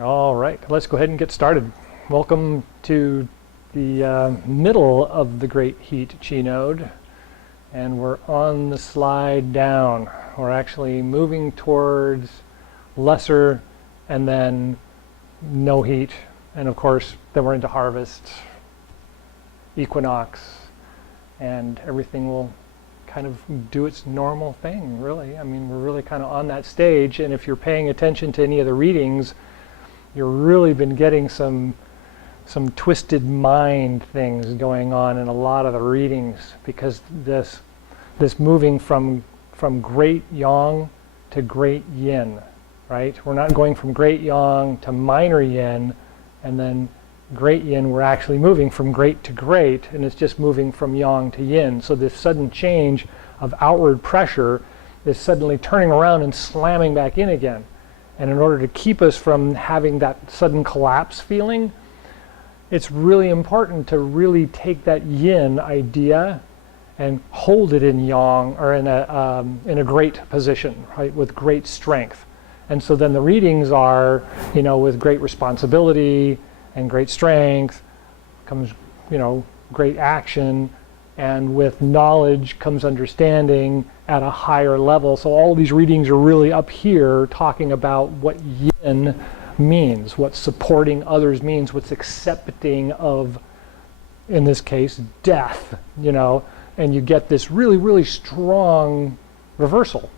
All right, let's go ahead and get started. Welcome to the middle of the Great Heat Chi Node, and we're on the slide down. We're actually moving towards lesser and then no heat, and of course then we're into harvest, equinox, and everything will kind of do its normal thing, really. I mean, we're really kind of on that stage, and if you're paying attention to any of the readings, you've really been getting some twisted mind things going on in a lot of the readings, because this moving from great yang to great yin, right? We're not going from great yang to minor yin, and then great yin, we're actually moving from great to great, and it's just moving from yang to yin. So this sudden change of outward pressure is suddenly turning around and slamming back in again. And in order to keep us from having that sudden collapse feeling, it's really important to really take that yin idea and hold it in yang, or in a great position, right, with great strength. And so then the readings are, you know, with great responsibility and great strength comes, you know, great action, and with knowledge comes understanding at a higher level. So all these readings are really up here talking about what yin means, what supporting others means, what's accepting of, in this case, death, you know, and you get this really, really strong reversal.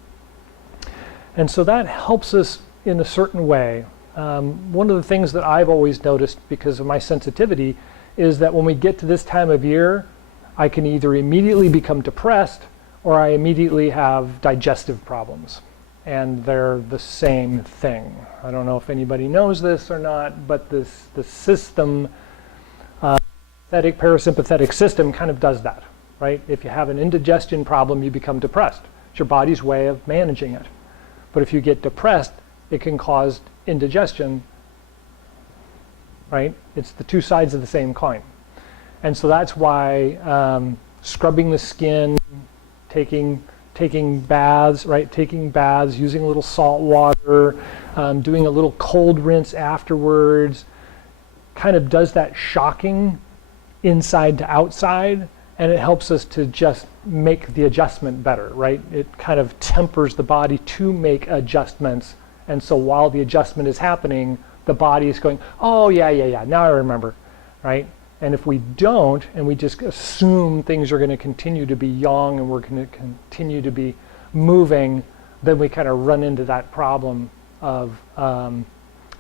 And so that helps us in a certain way. One of the things that I've always noticed because of my sensitivity is that when we get to this time of year, I can either immediately become depressed or I immediately have digestive problems. And they're the same thing. I don't know if anybody knows this or not, but the system, parasympathetic system kind of does that, right? If you have an indigestion problem, you become depressed. It's your body's way of managing it. But if you get depressed, it can cause indigestion, right? It's the two sides of the same coin. And so that's why scrubbing the skin, taking baths, right? Taking baths, using a little salt water, doing a little cold rinse afterwards, kind of does that shocking inside to outside, and it helps us to just make the adjustment better, right? It kind of tempers the body to make adjustments. And so while the adjustment is happening, the body is going, oh, yeah, now I remember, right? And if we don't, and we just assume things are going to continue to be yang and we're going to continue to be moving, then we kind of run into that problem of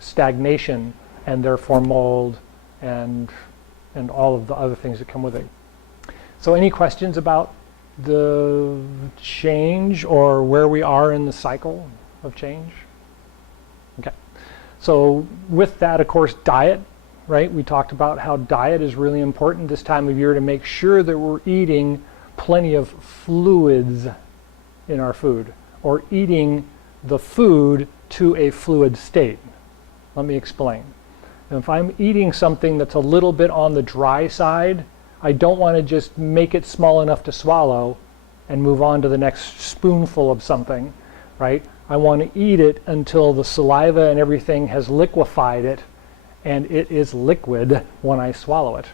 stagnation, and therefore mold and all of the other things that come with it. So any questions about the change or where we are in the cycle of change? Okay. So with that, of course, diet. Right? We talked about how diet is really important this time of year to make sure that we're eating plenty of fluids in our food, or eating the food to a fluid state. Let me explain. If I'm eating something that's a little bit on the dry side, I don't want to just make it small enough to swallow and move on to the next spoonful of something, right? I want to eat it until the saliva and everything has liquefied it, and it is liquid when I swallow it,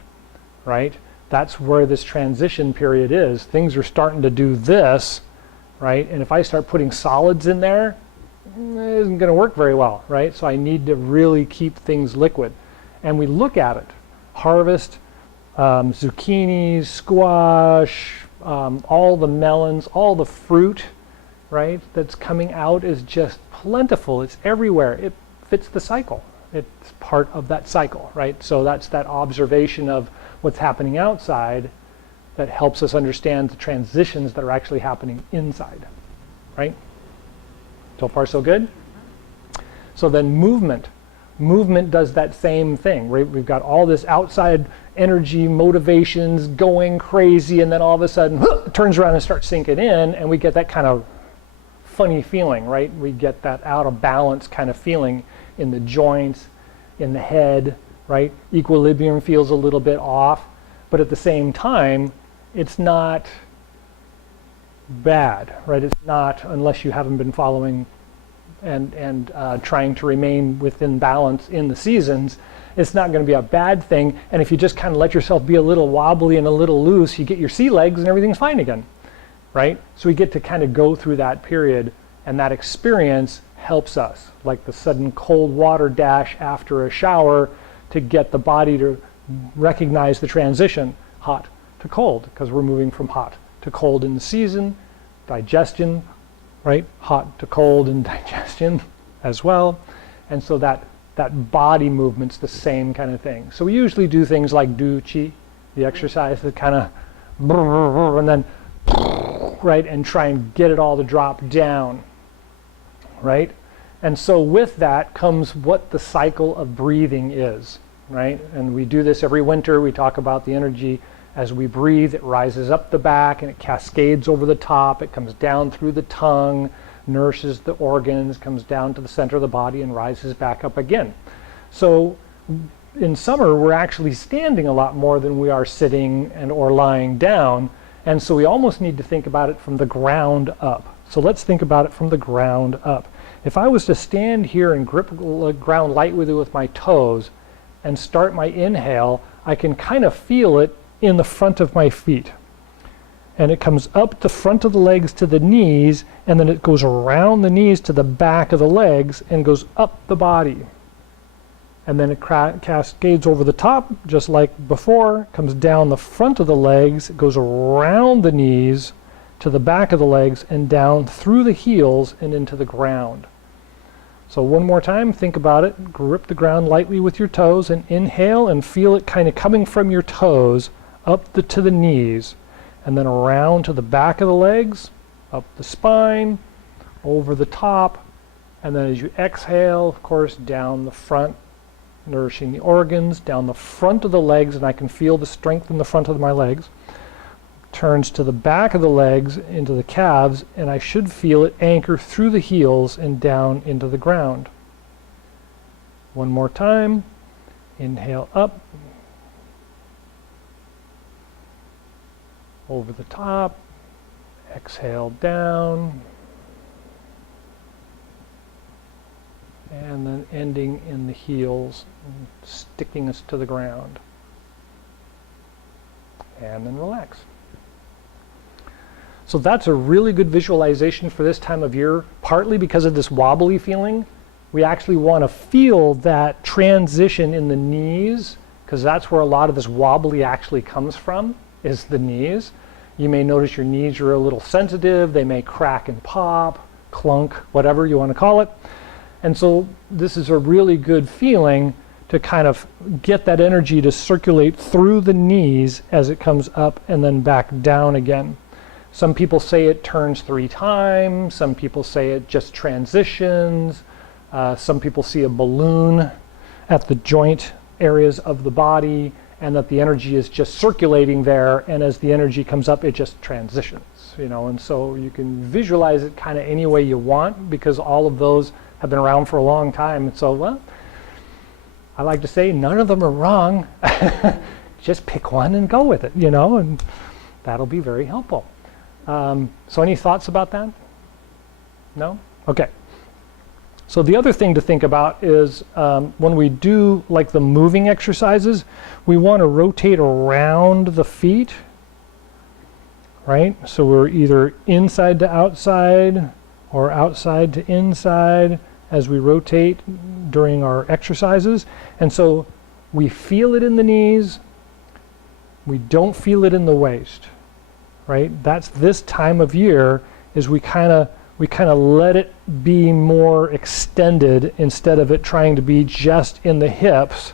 right? That's where this transition period is. Things are starting to do this, right? And if I start putting solids in there, it isn't going to work very well, right? So I need to really keep things liquid. And we look at it. Harvest, zucchinis, squash, all the melons, all the fruit, right, that's coming out is just plentiful. It's everywhere. It fits the cycle. It's part of that cycle, right? So that's that observation of what's happening outside that helps us understand the transitions that are actually happening inside, right? So far, so good? So then movement. Movement does that same thing, right? We've got all this outside energy, motivations going crazy, and then all of a sudden, it turns around and starts sinking in, and we get that kind of funny feeling, right? We get that out of balance kind of feeling in the joints, in the head, right? Equilibrium feels a little bit off, but at the same time, it's not bad, right? It's not, unless you haven't been following and trying to remain within balance in the seasons, it's not going to be a bad thing. And if you just kind of let yourself be a little wobbly and a little loose, you get your sea legs and everything's fine again, right? So we get to kind of go through that period, and that experience helps us, like the sudden cold water dash after a shower, to get the body to recognize the transition, hot to cold, because we're moving from hot to cold in the season, digestion, right? Hot to cold and digestion as well. And so that body movement's the same kind of thing. So we usually do things like do Chi, the exercise that kind of, and then, right, and try and get it all to drop down, right? And so with that comes what the cycle of breathing is, right? And we do this every winter. We talk about the energy as we breathe. It rises up the back and it cascades over the top. It comes down through the tongue, nourishes the organs, comes down to the center of the body and rises back up again. So in summer, we're actually standing a lot more than we are sitting and or lying down. And so we almost need to think about it from the ground up. So let's think about it from the ground up. If I was to stand here and grip the ground lightly with my toes and start my inhale, I can kind of feel it in the front of my feet. And it comes up the front of the legs to the knees, and then it goes around the knees to the back of the legs and goes up the body. And then it cascades over the top, just like before, comes down the front of the legs, it goes around the knees to the back of the legs and down through the heels and into the ground. So one more time, think about it. Grip the ground lightly with your toes and inhale and feel it kind of coming from your toes up to the knees, and then around to the back of the legs, up the spine, over the top, and then as you exhale, of course, down the front, nourishing the organs, down the front of the legs, and I can feel the strength in the front of my legs. Turns to the back of the legs into the calves, and I should feel it anchor through the heels and down into the ground. One more time. Inhale up, over the top, exhale down, and then ending in the heels, and sticking us to the ground. And then relax. So that's a really good visualization for this time of year, partly because of this wobbly feeling. We actually want to feel that transition in the knees, because that's where a lot of this wobbly actually comes from, is the knees. You may notice your knees are a little sensitive. They may crack and pop, clunk, whatever you want to call it. And so this is a really good feeling to kind of get that energy to circulate through the knees as it comes up and then back down again. Some people say it turns 3 times. Some people say it just transitions. Some people see a balloon at the joint areas of the body, and that the energy is just circulating there, and as the energy comes up, it just transitions, you know. And so you can visualize it kind of any way you want, because all of those have been around for a long time. And so, well, I like to say none of them are wrong. Just pick one and go with it, you know, and that'll be very helpful. So any thoughts about that? No? Okay. So the other thing to think about is when we do like the moving exercises, we want to rotate around the feet, right? So we're either inside to outside or outside to inside as we rotate during our exercises. And so we feel it in the knees, we don't feel it in the waist, right? That's this time of year is we kind of let it be more extended instead of it trying to be just in the hips,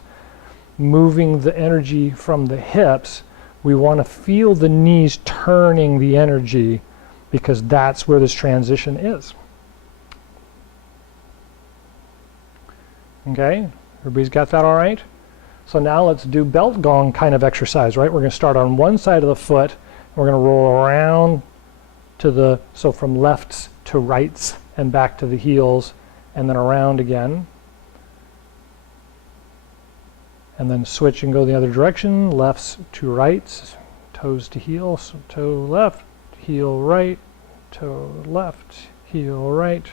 moving the energy from the hips. We want to feel the knees turning the energy, because that's where this transition is. Okay, everybody's got that all right? So now let's do belt gong kind of exercise, right? We're going to start on one side of the foot. We're going to roll around to so from lefts to rights and back to the heels, and then around again. And then switch and go the other direction, lefts to rights, toes to heels, toe left, heel right, toe left, heel right.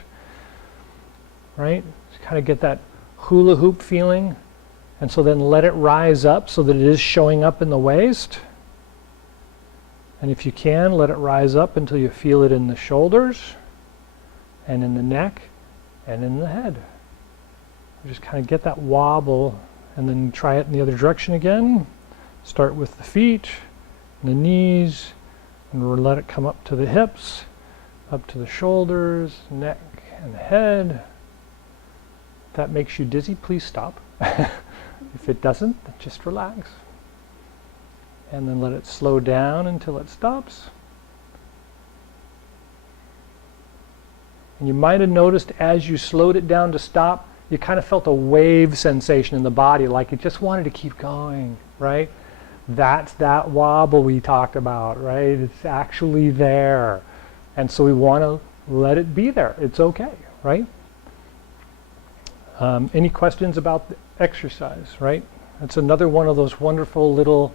right? Just kind of get that hula hoop feeling. And so then let it rise up so that it is showing up in the waist. And if you can, let it rise up until you feel it in the shoulders and in the neck and in the head. Just kind of get that wobble and then try it in the other direction again. Start with the feet and the knees, and we'll let it come up to the hips, up to the shoulders, neck and head. If that makes you dizzy, please stop. If it doesn't, then just relax. And then let it slow down until it stops. And you might have noticed as you slowed it down to stop, you kind of felt a wave sensation in the body, like it just wanted to keep going, right? That's that wobble we talked about, right? It's actually there. And so we want to let it be there. It's okay, right? Any questions about the exercise, right? That's another one of those wonderful little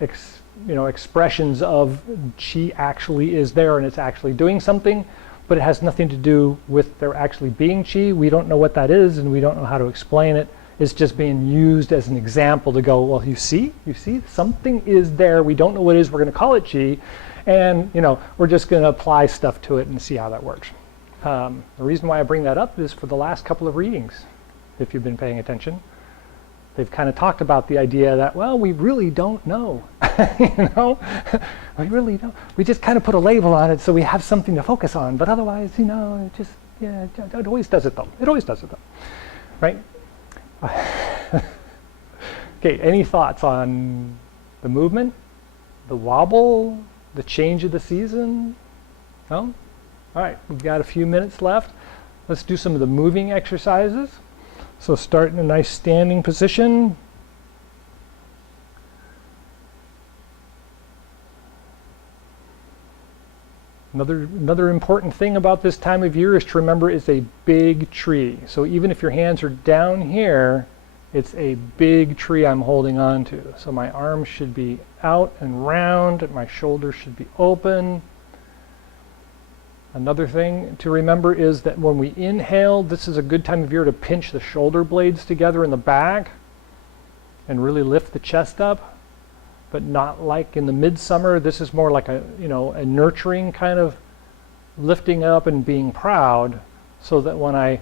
expressions of Chi actually is there and it's actually doing something, but it has nothing to do with there actually being Chi. We don't know what that is and we don't know how to explain it. It's just being used as an example to go, well, you see, something is there. We don't know what it is. We're going to call it Chi, and we're just going to apply stuff to it and see how that works. The reason why I bring that up is for the last couple of readings, if you've been paying attention. They've kind of talked about the idea that, well, we really don't know. We really don't. We just kind of put a label on it so we have something to focus on. But otherwise, it just, it always does it though. It always does it though, right? Okay, any thoughts on the movement, the wobble, the change of the season? No? All right, we've got a few minutes left. Let's do some of the moving exercises. So start in a nice standing position. Another important thing about this time of year is to remember it's a big tree. So even if your hands are down here, it's a big tree I'm holding on to. So my arms should be out and round, and my shoulders should be open. Another thing to remember is that when we inhale, this is a good time of year to pinch the shoulder blades together in the back and really lift the chest up, but not like in the midsummer. This is more like a nurturing kind of lifting up and being proud, so that when I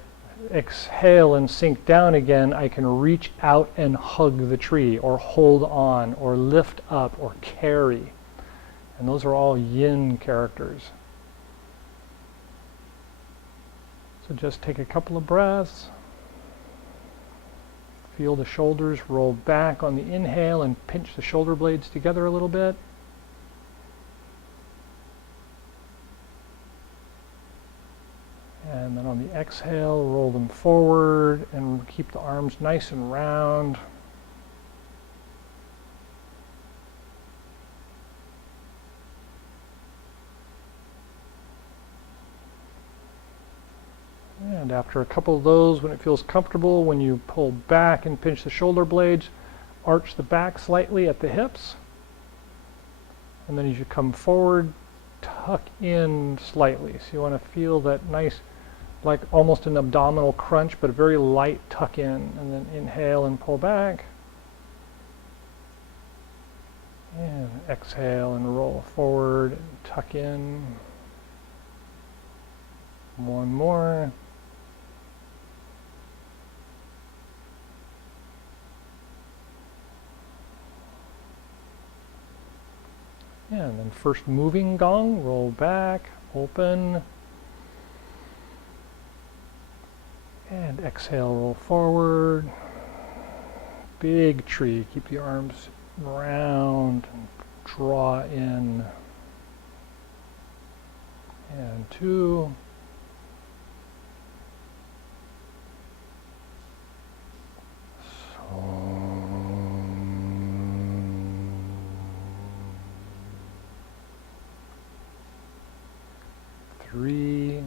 exhale and sink down again, I can reach out and hug the tree or hold on or lift up or carry. And those are all yin characters. So just take a couple of breaths. Feel the shoulders roll back on the inhale and pinch the shoulder blades together a little bit. And then on the exhale, roll them forward and keep the arms nice and round. And after a couple of those, when it feels comfortable, when you pull back and pinch the shoulder blades, arch the back slightly at the hips. And then as you come forward, tuck in slightly. So you want to feel that nice, like almost an abdominal crunch, but a very light tuck in. And then inhale and pull back. And exhale and roll forward and tuck in. One more. And then first moving gong, roll back, open, and exhale, roll forward. Big tree, keep the arms round, and draw in. And 2. Three.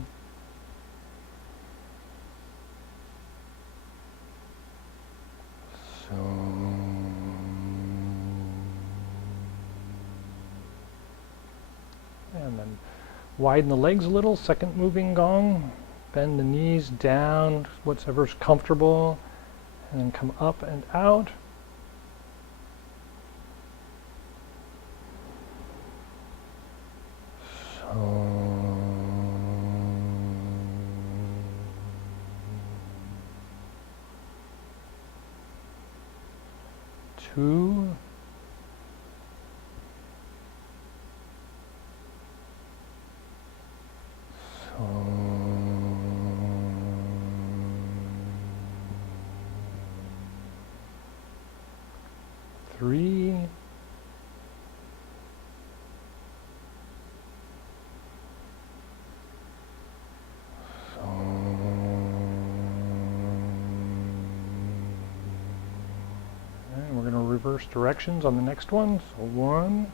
And then widen the legs a little, second moving gong. Bend the knees down, whatever's comfortable, and then come up and out. Two. Three. And we're going to reverse directions on the next one. So 1.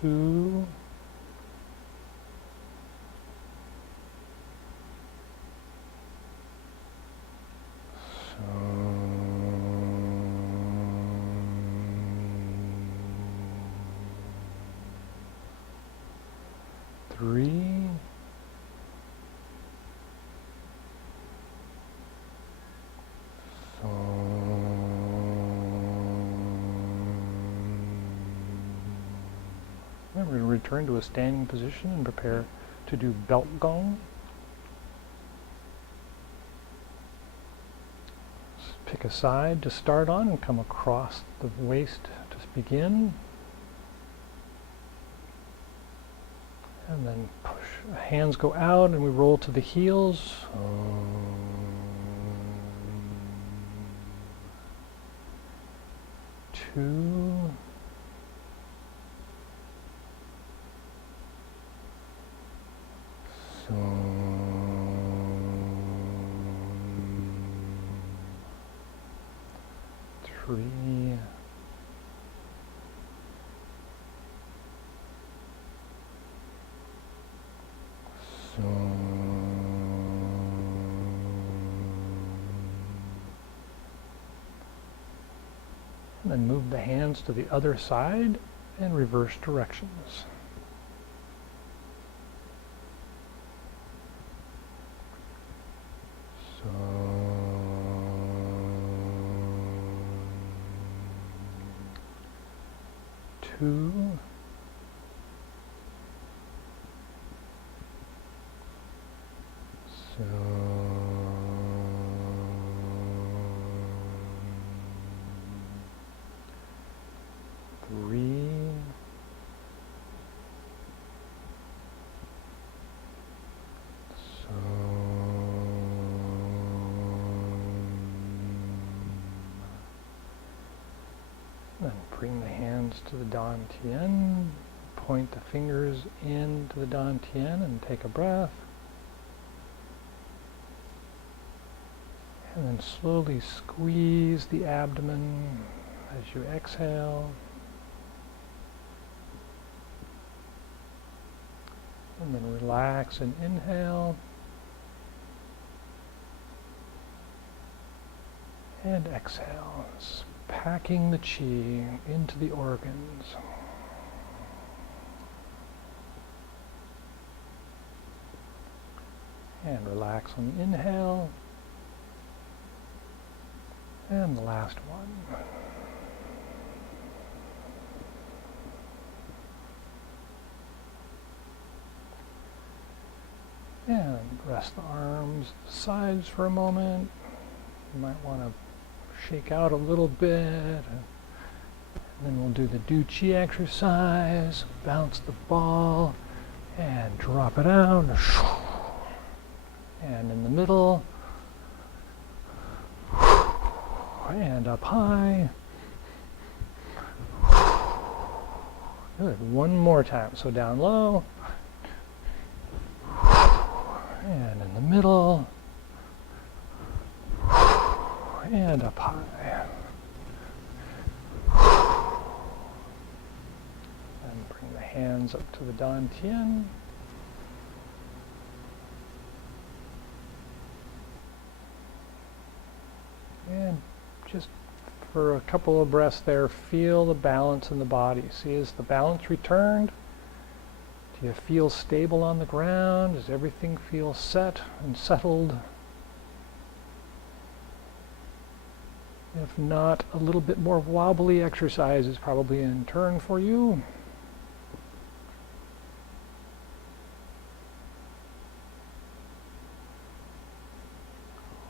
Two. Three. We're going to return to a standing position and prepare to do belt gong. Just pick a side to start on and come across the waist to begin. And then push, hands go out and we roll to the heels. Two. Three. And then move the hands to the other side and reverse directions. Two. Three. Then bring the hands to the Dantian, point the fingers into the Dantian and take a breath. And then slowly squeeze the abdomen as you exhale. And then relax and inhale. And exhale. Packing the chi into the organs. And relax on the inhale. And the last one. And rest the arms to the sides for a moment. You might want to shake out a little bit. And then we'll do the do chi exercise. Bounce the ball and drop it out. And in the middle. And up high. Good. One more time. So down low. And in the middle. And up high. And bring the hands up to the Dantian. just for a couple of breaths there, feel the balance in the body. See, is the balance returned? Do you feel stable on the ground? Does everything feel set and settled? If not, a little bit more wobbly exercise is probably in turn for you.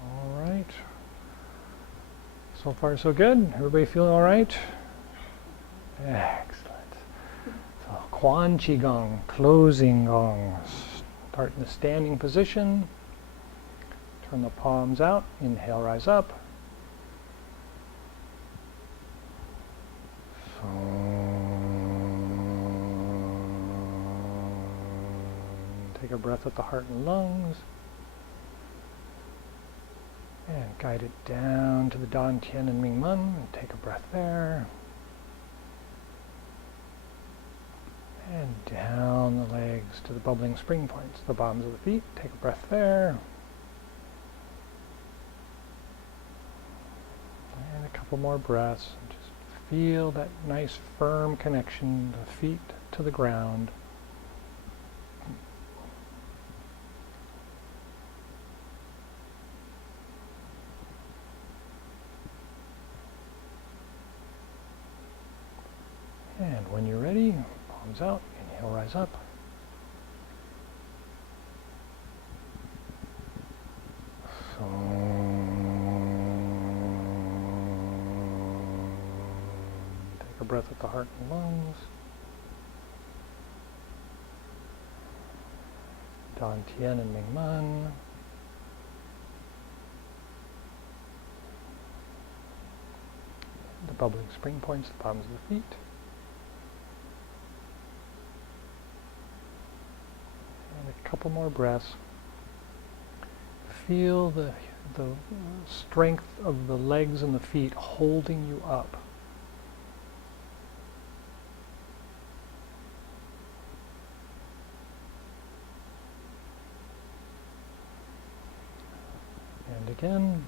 All right. So far, so good. Everybody feeling all right? Excellent. So, Quan Qigong, closing gong. Start in the standing position. Turn the palms out. Inhale, rise up. Take a breath at the heart and lungs. And guide it down to the Dan Tian and Ming Men. And take a breath there. And down the legs to the bubbling spring points, the bottoms of the feet. Take a breath there. And a couple more breaths. Just feel that nice firm connection, the feet to the ground. And when you're ready, palms out, inhale, rise up. Take a breath at the heart and lungs. Dan Tian and Ming Men. The bubbling spring points, the bottoms of the feet. A couple more breaths. Feel the strength of the legs and the feet holding you up. And again.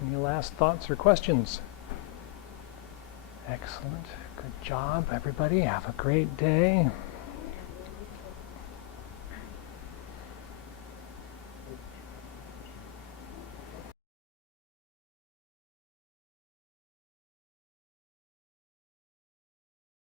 Any last thoughts or questions? Excellent. Good job, everybody. Have a great day.